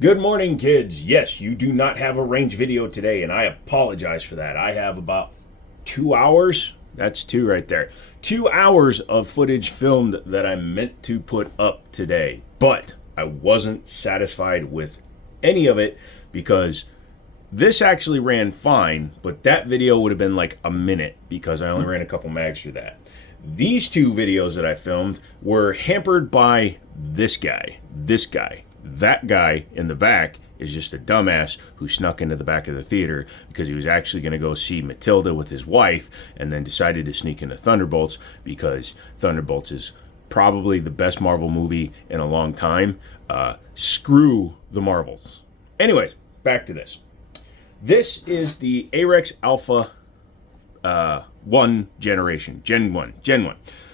Good morning, kids. Yes, you do not have a range video today, and I apologize for that. I have about 2 hours. That's two right there. 2 hours of footage filmed that I meant to put up today, but I wasn't satisfied with any of it because this actually ran fine, but that video would have been like a minute because I only ran a couple mags through that. These two videos that I filmed were hampered by this guy, that guy in the back is just a dumbass who snuck into the back of the theater because he was actually going to go see Matilda with his wife and then decided to sneak into Thunderbolts because Thunderbolts is probably the best Marvel movie in a long time. Screw the Marvels. Anyways, back to this. This is the Ahrex Alpha 1 generation. Gen 1.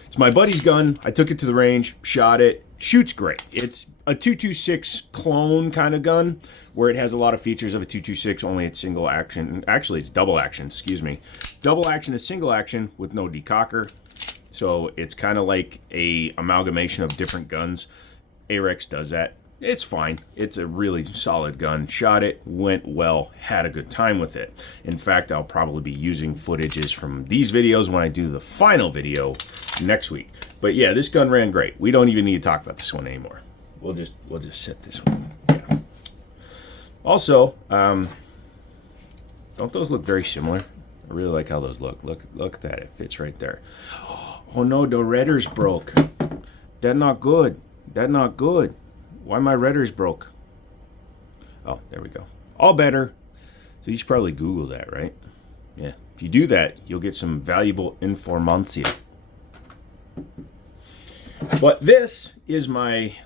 It's my buddy's gun. I took it to the range, shot it. Shoots great. It's a 226 clone kind of gun where it has a lot of features of a 226, only it's single action. Actually, it's double action, excuse me. Double action is single action with no decocker. So it's kind of like a amalgamation of different guns. Ahrex does that. It's fine. It's a really solid gun. Shot it, went well, had a good time with it. In fact, I'll probably be using footages from these videos when I do the final video next week. But yeah, this gun ran great. We don't even need to talk about this one anymore. We'll just set this one. Yeah. Also, don't those look very similar? I really like how those look. Look at that. It fits right there. Oh no, the redders broke. That not good. That not good. Why my redders broke? Oh, there we go. All better. So you should probably Google that, right? Yeah. If you do that, you'll get some valuable information. But this is my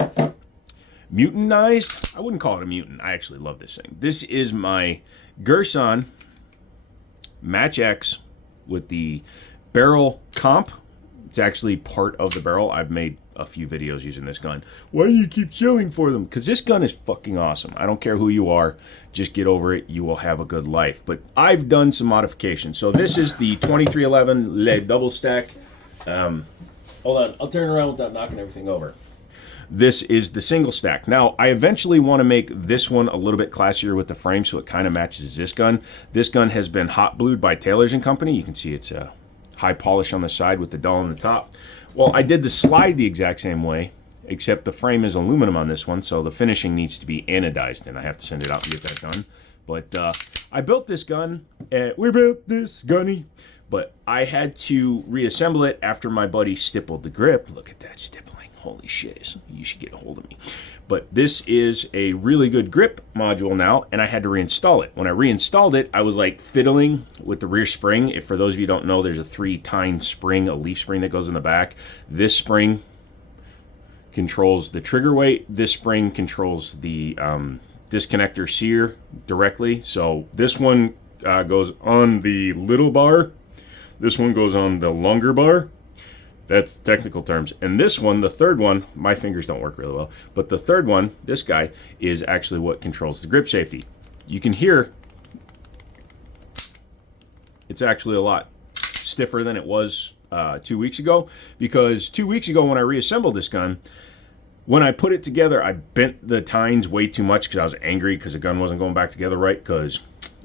mutantized. I wouldn't call it a mutant. I actually love this thing. This is my Girsan Match X with the barrel comp. It's actually part of the barrel. I've made a few videos using this gun. Why do you keep shilling for them? Because this gun is fucking awesome. I don't care who you are. Just get over it. You will have a good life. But I've done some modifications. So this is the 2311 Le Double Stack. Hold on. I'll turn around without knocking everything over. This is the single stack. Now, I eventually want to make this one a little bit classier with the frame so it kind of matches this gun. This gun has been hot blued by Taylor's & Company. You can see it's a high polish on the side with the dull on the top. Well, I did the slide the exact same way, except the frame is aluminum on this one, so the finishing needs to be anodized, and I have to send it out and get that done. But I built this gun. We built this gunny. But I had to reassemble it after my buddy stippled the grip. Look at that stippling. Holy shit. You should get a hold of me. But this is a really good grip module now, and I had to reinstall it. When I reinstalled it, I was like fiddling with the rear spring. If for those of you who don't know, there's a 3-tine spring, a leaf spring that goes in the back. This spring controls the trigger weight. This spring controls the disconnector sear directly. So this one goes on the little bar. This one goes on the longer bar. That's technical terms. And this one, the third one, my fingers don't work really well, but the third one, this guy, is actually what controls the grip safety. You can hear it's actually a lot stiffer than it was 2 weeks ago, because 2 weeks ago when I reassembled this gun, when I put it together, I bent the tines way too much because I was angry because the gun wasn't going back together right, because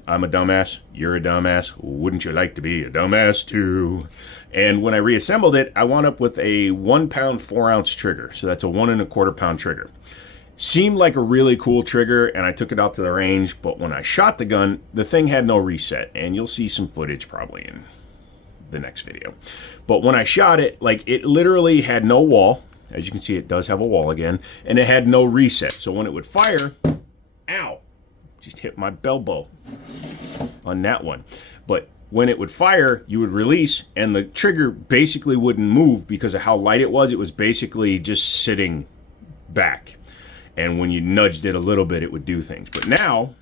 I'm a dumbass, you're a dumbass, wouldn't you like to be a dumbass too? And when I reassembled it, I wound up with a 1 pound 4 ounce trigger. So that's a 1¼ pound trigger. Seemed like a really cool trigger, and I took it out to the range, but when I shot the gun, the thing had no reset, and you'll see some footage probably in the next video. But when I shot it, like, it literally had no wall. As you can see, it does have a wall again, and it had no reset. So when it would fire, ow, just hit my elbow on that one. But when it would fire, you would release, and the trigger basically wouldn't move because of how light it was. It was basically just sitting back. And when you nudged it a little bit, it would do things. But now,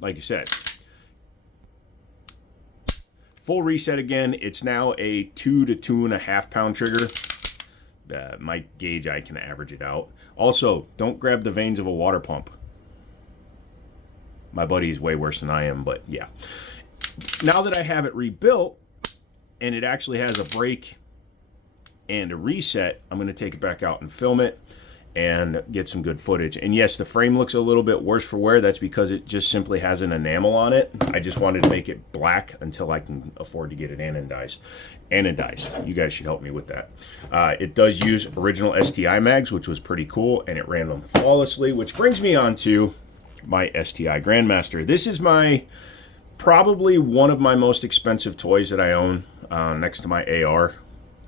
like you said, full reset again. It's now a 2 to 2½ pound trigger. My gauge, I can average it out. Also, don't grab the vanes of a water pump. My buddy's way worse than I am, but yeah. Now that I have it rebuilt, and it actually has a brake and a reset, I'm going to take it back out and film it. and get some good footage. And yes, the frame looks a little bit worse for wear. That's because it just simply has an enamel on it. I just wanted to make it black until I can afford to get it anodized. You guys should help me with that. It does use original STI mags, which was pretty cool, and it ran them flawlessly, which brings me on to my STI Grandmaster. This is probably one of my most expensive toys that I own, next to my AR.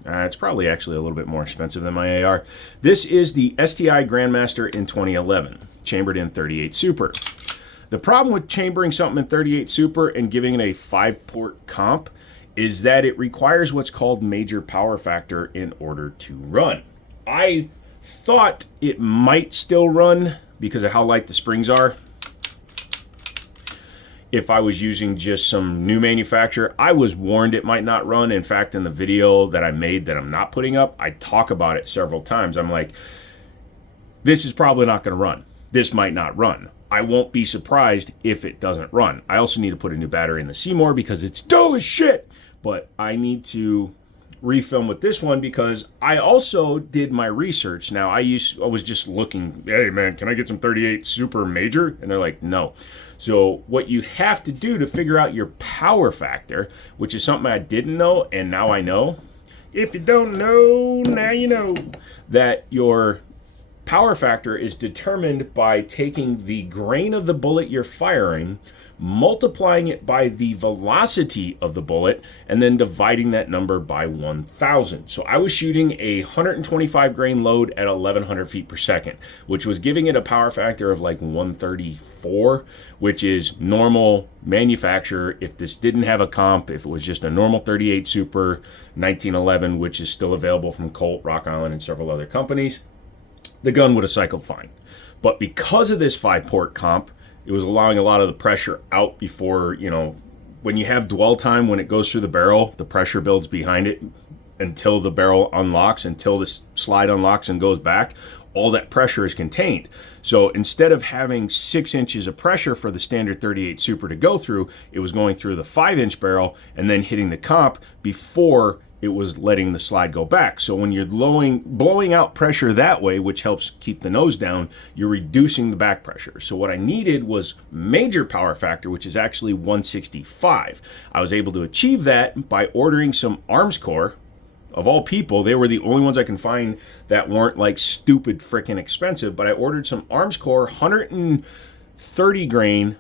It's probably actually a little bit more expensive than my AR. This is the STI Grandmaster in 2011, chambered in 38 Super. The problem with chambering something in 38 Super and giving it a 5-port comp is that it requires what's called major power factor in order to run. I thought it might still run because of how light the springs are. If I was using just some new manufacturer, I was warned it might not run. In fact, in the video that I made that I'm not putting up, I talk about it several times. I'm like, this is probably not going to run. This might not run. I won't be surprised if it doesn't run. I also need to put a new battery in the Seymour because it's dull as shit. But I need to refilm with this one because I also did my research. Now, I was just looking, hey man, can I get some 38 Super Major? And they're like, no. So what you have to do to figure out your power factor, which is something I didn't know and now I know. If you don't know, now you know that your power factor is determined by taking the grain of the bullet you're firing, multiplying it by the velocity of the bullet, and then dividing that number by 1,000. So I was shooting a 125 grain load at 1,100 feet per second, which was giving it a power factor of like 134, which is normal manufacturer. If this didn't have a comp, if it was just a normal 38 Super 1911, which is still available from Colt, Rock Island, and several other companies, the gun would have cycled fine. But because of this 5-port comp, it was allowing a lot of the pressure out before, when you have dwell time, when it goes through the barrel, the pressure builds behind it until the barrel unlocks, until the slide unlocks and goes back. All that pressure is contained. So instead of having 6 inches of pressure for the standard 38 Super to go through, it was going through the 5-inch barrel and then hitting the comp before it was letting the slide go back. So when you're blowing out pressure that way, which helps keep the nose down, you're reducing the back pressure. So what I needed was major power factor, which is actually 165. I was able to achieve that by ordering some Armscor. Of all people, they were the only ones I can find that weren't like stupid freaking expensive, but I ordered some Armscor 130 grain,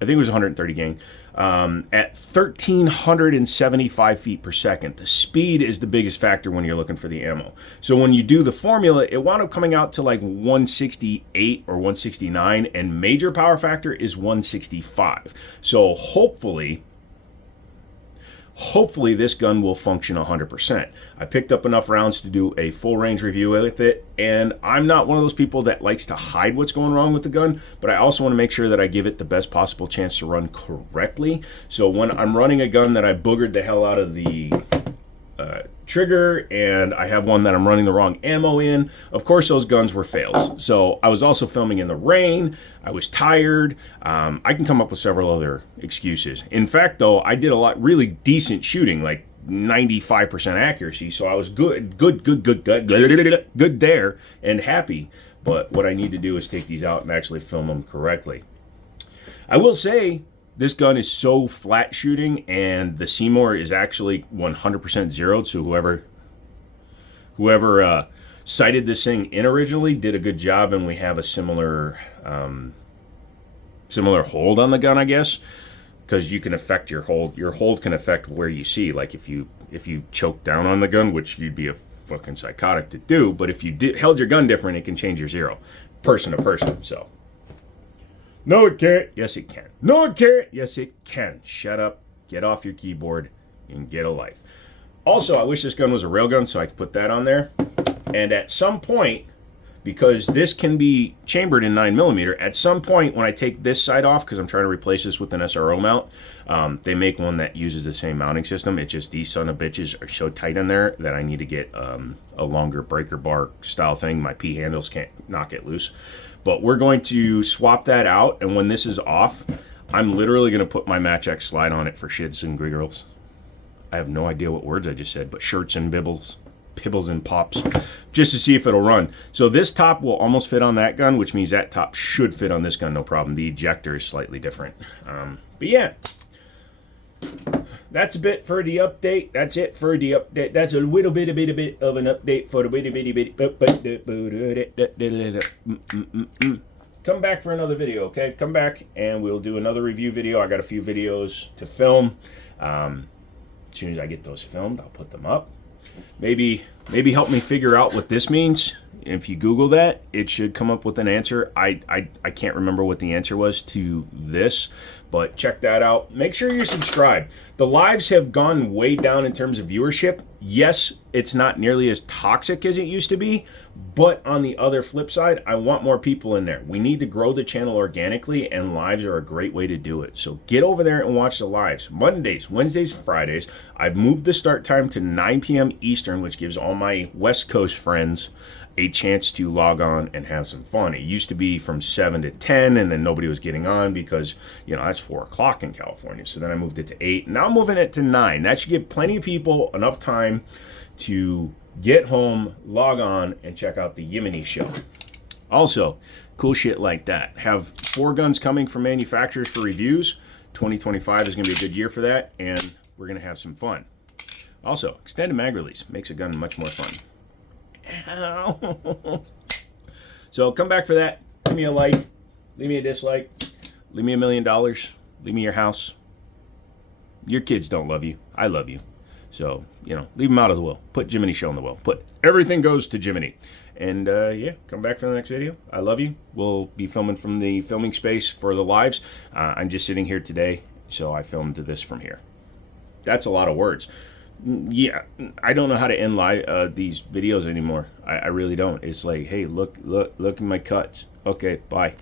I think it was 130 grain, at 1,375 feet per second. The speed is the biggest factor when you're looking for the ammo. So when you do the formula, it wound up coming out to like 168 or 169, and major power factor is 165. So hopefully this gun will function 100%. I picked up enough rounds to do a full range review with it, and I'm not one of those people that likes to hide what's going wrong with the gun, but I also want to make sure that I give it the best possible chance to run correctly. So when I'm running a gun that I boogered the hell out of the trigger, and I have one that I'm running the wrong ammo in, of course those guns were fails. So I was also filming in the rain, I was tired, I can come up with several other excuses. In fact though, I did a lot really decent shooting, like 95% accuracy, so I was good there and happy. But what I need to do is take these out and actually film them correctly. I will say, this gun is so flat shooting, and the Seymour is actually 100% zeroed, so whoever sighted this thing in originally did a good job, and we have a similar hold on the gun, I guess, because you can affect your hold. Your hold can affect where you see, like if you choke down on the gun, which you'd be a fucking psychotic to do, but if you held your gun different, it can change your zero, person to person, so. No, it can't. Yes, it can. No, it can't. Yes, it can. Shut up, get off your keyboard, and get a life. Also, I wish this gun was a railgun so I could put that on there. And at some point, because this can be chambered in 9mm, at some point when I take this side off, because I'm trying to replace this with an SRO mount, they make one that uses the same mounting system. It's just these son of bitches are so tight in there that I need to get a longer breaker bar style thing. My P handles can't knock it loose. But we're going to swap that out, and when this is off, I'm literally going to put my Match X slide on it for shits and giggles. I have no idea what words I just said, but shirts and bibbles. pibbles and pops just to see if it'll run. So this top will almost fit on that gun, which means that top should fit on this gun, no problem. The ejector is slightly different. But yeah, that's a bit for the update. That's it for the update. That's a little bit of an update for the Come back for another video, okay? Come back and we'll do another review video. I got a few videos to film. As soon as I get those filmed, I'll put them up. Maybe help me figure out what this means. If you Google that, it should come up with an answer. I can't remember what the answer was to this, but check that out. Make sure you're subscribed. The lives have gone way down in terms of viewership. Yes, it's not nearly as toxic as it used to be, but on the other flip side, I want more people in there. We need to grow the channel organically, and lives are a great way to do it. So get over there and watch the lives. Mondays, Wednesdays, Fridays. I've moved the start time to 9 p.m. Eastern, which gives all my West Coast friends a chance to log on and have some fun. It used to be from 7 to 10, and then nobody was getting on because, that's 4 o'clock in California. So then I moved it to 8. Now I'm moving it to 9. That should give plenty of people enough time to get home, log on, and check out the Yiminy show. Also, cool shit like that. Have 4 guns coming from manufacturers for reviews. 2025 is going to be a good year for that, and we're going to have some fun. Also, extended mag release makes a gun much more fun. Ow. So come back for that. Leave me a like. Leave me a dislike. Leave me $1 million. Leave me your house. Your kids don't love you. I love you. So, leave them out of the will. Put Jiminy Show in the will. Put everything goes to Jiminy. And, yeah, come back for the next video. I love you. We'll be filming from the filming space for the lives. I'm just sitting here today, so I filmed this from here. That's a lot of words. Yeah, I don't know how to end these videos anymore. I really don't. It's like, hey, look at my cuts. Okay, bye.